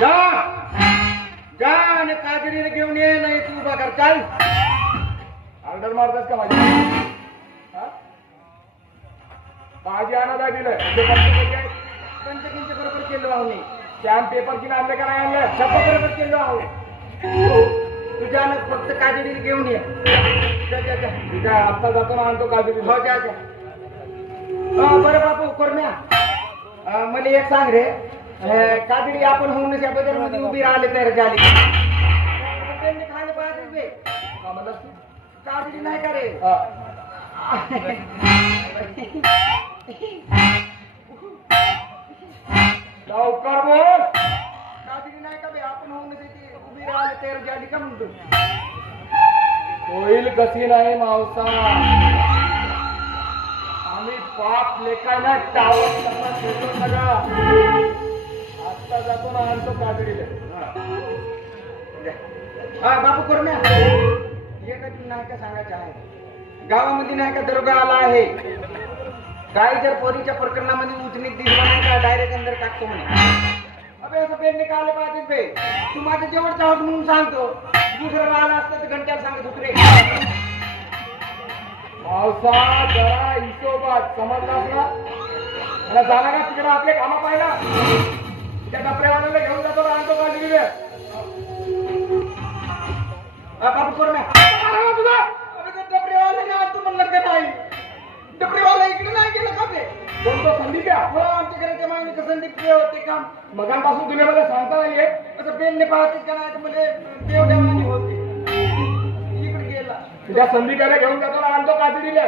जा जा आणि काजरीला घेऊन ये, नाही तू उभा कर. चाल. ऑर्डर मारतास का माझी? हा? माझी आणायला दिलं पंचकींच्या बरोबर केलो आहो मी. स्टॅम्प पेपर किने आणले का नाही आणलं? छप्पा बरोबर केलो आहो. तुझ्या फक्त काजरीला घेऊन ये. जा जा जा. ठीक आहे, आत्ता जातो ना आणतो काजरी. हो जा जा. बरं बापू कोरम्या, मला एक सांग रे, काजरी आपण होऊन त्या बजार मध्ये उभी राहिले तर झाली त्यांनी खायला पाहिजे बे. का म्हणलास तू? काजरी नाही का रे? हा. लवकर बोल. काजरी नाही का बे? आपण होऊन त्याची उभी राहिले तयार झाली का म्हणतो? होईल कशी नाही मावसा. आम्ही पाप लेखायला टावर ठेवतो सगळं. आत्ता जातो ना आणतो काजरीला. बापू कोरम्या, एक नाही का सांगायचं आहे, गावामध्ये नाही का दरोगा आला आहे, काही जर पोरीच्या प्रकरणामध्ये उचनीत दिसला नाही का डायरेक्ट अंदर टाकतो म्हणे. अबे असं पेन निकाले पाहिजे बे. तू माझ्या जवळचा आहोत म्हणून सांगतो, दुसरं आला असतं तर घंट्याला सांगत दुसरे. पावसा जरा हिशोबात समजलास ना? मला जाणार का तिकडे आपले कामा पाहिला? त्या डबऱ्यावाल्याला घेऊन जातो ना आणतो काजरीला. बापू कोरम्या, तुझा डबरेवाला ना तू म्हणलं का नाही? डबरेवाला इकडे नाही गेला का बे? कोणतो संदीप आहे? हो, आमच्या घराच्या मागणी कसं ते होते काम. मगांपासून तुला मला सांगता नाहीये. असं पेनने पाहतेच का नाही तर म्हणजे देवदेवानी होते. इकडे गेला. तुझ्या संदीपाला घेऊन जातो ना आणतो काजरीला.